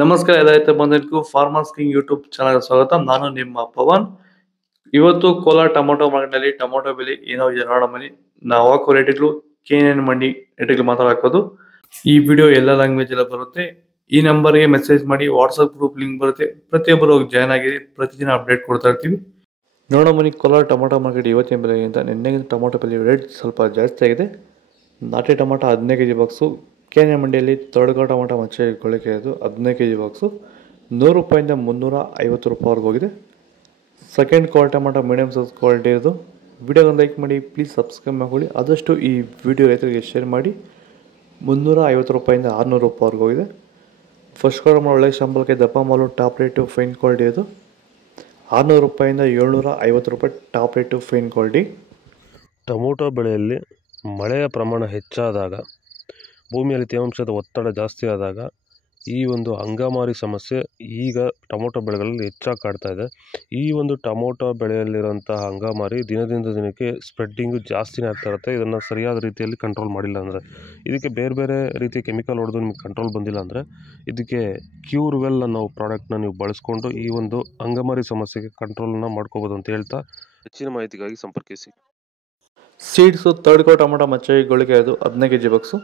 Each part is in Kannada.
ನಮಸ್ಕಾರ ರೈತ ಬಂಧುಗಳಿಗೂ ಫಾರ್ಮರ್ಸ್ ಕಿಂಗ್ ಯೂಟ್ಯೂಬ್ ಚಾನಲ್ ಸ್ವಾಗತ. ನಾನು ನಿಮ್ಮ ಪವನ್. ಇವತ್ತು ಕೋಲಾರ ಟೊಮೊಟೊ ಮಾರ್ಕೆಟ್ನಲ್ಲಿ ಟೊಮೊಟೊ ಬೆಲೆ ಏನೋ ನೋಡೋಣ ಬನ್ನಿ. ನಾವು ಹಾಕೋ ರೇಟ್ಗಳು KNN ಮಂಡಿ ರೇಟ್ಗಳು ಮಾತಾಡೋದು. ಈ ವಿಡಿಯೋ ಎಲ್ಲ ಲ್ಯಾಂಗ್ವೇಜ್ ಎಲ್ಲ ಬರುತ್ತೆ. ಈ ನಂಬರ್ಗೆ ಮೆಸೇಜ್ ಮಾಡಿ, ವಾಟ್ಸಪ್ ಗ್ರೂಪ್ ಲಿಂಕ್ ಬರುತ್ತೆ. ಪ್ರತಿಯೊಬ್ಬರು ಜಾಯ್ನ್ ಆಗಿ ಪ್ರತಿದಿನ ಅಪ್ಡೇಟ್ ಕೊಡ್ತಾ ಇರ್ತೀವಿ. ನೋಡೋ ಬನ್ನಿ, ಕೋಲಾರ ಟೊಮೊಟೊ ಮಾರ್ಕೆಟ್ ಇವತ್ತಿನ ಬೆಲೆಗಿಂತ ನಿನ್ನೆಗಿಂತ ಟೊಮೊಟೊ ಬೆಲೆ ರೇಟ್ ಸ್ವಲ್ಪ ಜಾಸ್ತಿ ಆಗಿದೆ. ನಾಟಿ ಟೊಮೊಟೊ 15 kg ಬಾಕ್ಸು KNN ಮಂಡಿಯಲ್ಲಿ ತರ್ಡ್ಗೋ ಟೊಮೊಟೊ ಮಚ್ಚೆಗೊಳಿಕೆ ಅದು 15 kg ಬಾಕ್ಸು 100 ರೂಪಾಯಿಂದ 350 ರೂಪಾಯಿವರೆಗೆ ಹೋಗಿದೆ. Second quality tomato medium size quality ಇದು. ವಿಡಿಯೋಗೆ ಲೈಕ್ ಮಾಡಿ, ಪ್ಲೀಸ್ ಸಬ್ಸ್ಕ್ರೈಬ್ ಮಾಡ್ಕೊಳ್ಳಿ. ಆದಷ್ಟು ಈ ವಿಡಿಯೋ ರೈತರಿಗೆ ಶೇರ್ ಮಾಡಿ. 350 ರೂಪಾಯಿಂದ 600 ರೂಪಾಯಿವರೆಗೆ ಹೋಗಿದೆ. ಫಸ್ಟ್ ಕ್ವಾಲಿಟಿ ಒಳ್ಳೆ ಸಂಬಳಕ್ಕೆ ದಪ್ಪ ಮಾಲು ಟಾಪ್ ರೇಟು ಫೈನ್ ಕ್ವಾಲಿಟಿ ಇದು. 600 ರೂಪಾಯಿಂದ 750 ರೂಪಾಯಿ top rate fine quality. Tomato ಬೆಳೆಯಲ್ಲಿ ಮಳೆಯ ಪ್ರಮಾಣ ಹೆಚ್ಚಾದಾಗ, ಭೂಮಿಯಲ್ಲಿ ತೇವಾಂಶದ ಒತ್ತಡ ಜಾಸ್ತಿ ಆದಾಗ ಈ ಒಂದು ಅಂಗಮಾರಿ ಸಮಸ್ಯೆ ಈಗ ಟೊಮೊಟೊ ಬೆಳೆಗಳಲ್ಲಿ ಹೆಚ್ಚಾಗಿ ಕಾಡ್ತಾ ಇದೆ. ಈ ಒಂದು ಟೊಮೊಟೊ ಬೆಳೆಯಲ್ಲಿರುವಂತಹ ಅಂಗಮಾರಿ ದಿನದಿಂದ ದಿನಕ್ಕೆ ಸ್ಪ್ರೆಡ್ಡಿಂಗು ಜಾಸ್ತಿನೇ ಆಗ್ತಾ ಇರುತ್ತೆ. ಇದನ್ನು ಸರಿಯಾದ ರೀತಿಯಲ್ಲಿ ಕಂಟ್ರೋಲ್ ಮಾಡಿಲ್ಲ ಅಂದರೆ, ಇದಕ್ಕೆ ಬೇರೆ ಬೇರೆ ರೀತಿಯ ಕೆಮಿಕಲ್ ಹೊಡೆದು ನಿಮಗೆ ಕಂಟ್ರೋಲ್ ಬಂದಿಲ್ಲ ಅಂದರೆ, ಇದಕ್ಕೆ ಕ್ಯೂರ್ವೆಲ್ ಅನ್ನೋ ಪ್ರಾಡಕ್ಟ್ನ ನೀವು ಬಳಸ್ಕೊಂಡು ಈ ಒಂದು ಅಂಗಮಾರಿ ಸಮಸ್ಯೆಗೆ ಕಂಟ್ರೋಲನ್ನು ಮಾಡ್ಕೋಬೋದು ಅಂತ ಹೇಳ್ತಾ, ಹೆಚ್ಚಿನ ಮಾಹಿತಿಗಾಗಿ ಸಂಪರ್ಕಿಸಿ. ಸೀಡ್ಸು ತರ್ಡ್ಗೋ ಟೊಮೊಟೊ ಮಚ್ಚೆಗೊಳಿಕೆ ಅದು 15 kg ಬಾಕ್ಸು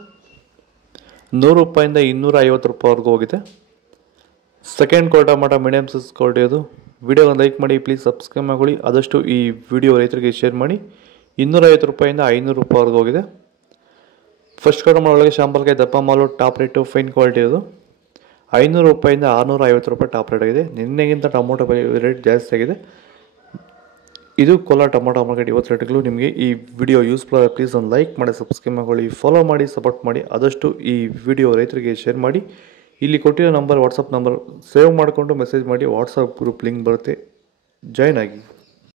100 ರೂಪಾಯಿಂದ 250 ರೂಪಾಯಿವರೆಗೂ ಹೋಗಿದೆ. Second quality tomato medium size quality ಅದು. ವಿಡಿಯೋಗೆ ಲೈಕ್ ಮಾಡಿ, ಪ್ಲೀಸ್ ಸಬ್ಸ್ಕ್ರೈಬ್ ಮಾಡ್ಕೊಳ್ಳಿ. ಆದಷ್ಟು ಈ ವಿಡಿಯೋ ರೈತರಿಗೆ ಶೇರ್ ಮಾಡಿ. 250 ರೂಪಾಯಿಂದ 500 ರೂಪಾಯಿವರೆಗೂ ಹೋಗಿದೆ. ಫಸ್ಟ್ ಕ್ವಾಲಿಟಿ ಒಳಗೆ ಶಾಂಪಲ್ಗೆ ದಪ್ಪ ಮಾಲು ಟಾಪ್ ರೇಟು ಫೈನ್ ಕ್ವಾಲಿಟಿ ಅದು. 500 ರೂಪಾಯಿಂದ 650 ರೂಪಾಯಿ ಟಾಪ್ ರೇಟ್ ಆಗಿದೆ. ನಿನ್ನೆಗಿಂತ ಟೊಮೊಟೊ ರೇಟ್ ಜಾಸ್ತಿ ಆಗಿದೆ. ಇದು ಕೋಲಾರ ಟೊಮೊಟೊ ಮಾರ್ಕೆಟ್ ಇವತ್ತು ರೇಟ್ಗಳು. ನಿಮಗೆ ಈ ವಿಡಿಯೋ ಯೂಸ್ಫುಲ್ ಆದರೆ ಪ್ಲೀಸ್ ಒಂದು ಲೈಕ್ ಮಾಡಿ, ಸಬ್ಸ್ಕ್ರೈಬ್ ಮಾಡ್ಕೊಳ್ಳಿ, ಫಾಲೋ ಮಾಡಿ, ಸಪೋರ್ಟ್ ಮಾಡಿ. ಆದಷ್ಟು ಈ ವಿಡಿಯೋ ರೈತರಿಗೆ ಶೇರ್ ಮಾಡಿ. ಇಲ್ಲಿ ಕೊಟ್ಟಿರೋ ನಂಬರ್ ವಾಟ್ಸಪ್ ನಂಬರ್ ಸೇವ್ ಮಾಡಿಕೊಂಡು ಮೆಸೇಜ್ ಮಾಡಿ. ವಾಟ್ಸಪ್ ಗ್ರೂಪ್ ಲಿಂಕ್ ಬರುತ್ತೆ, ಜಾಯ್ನ್ ಆಗಿ.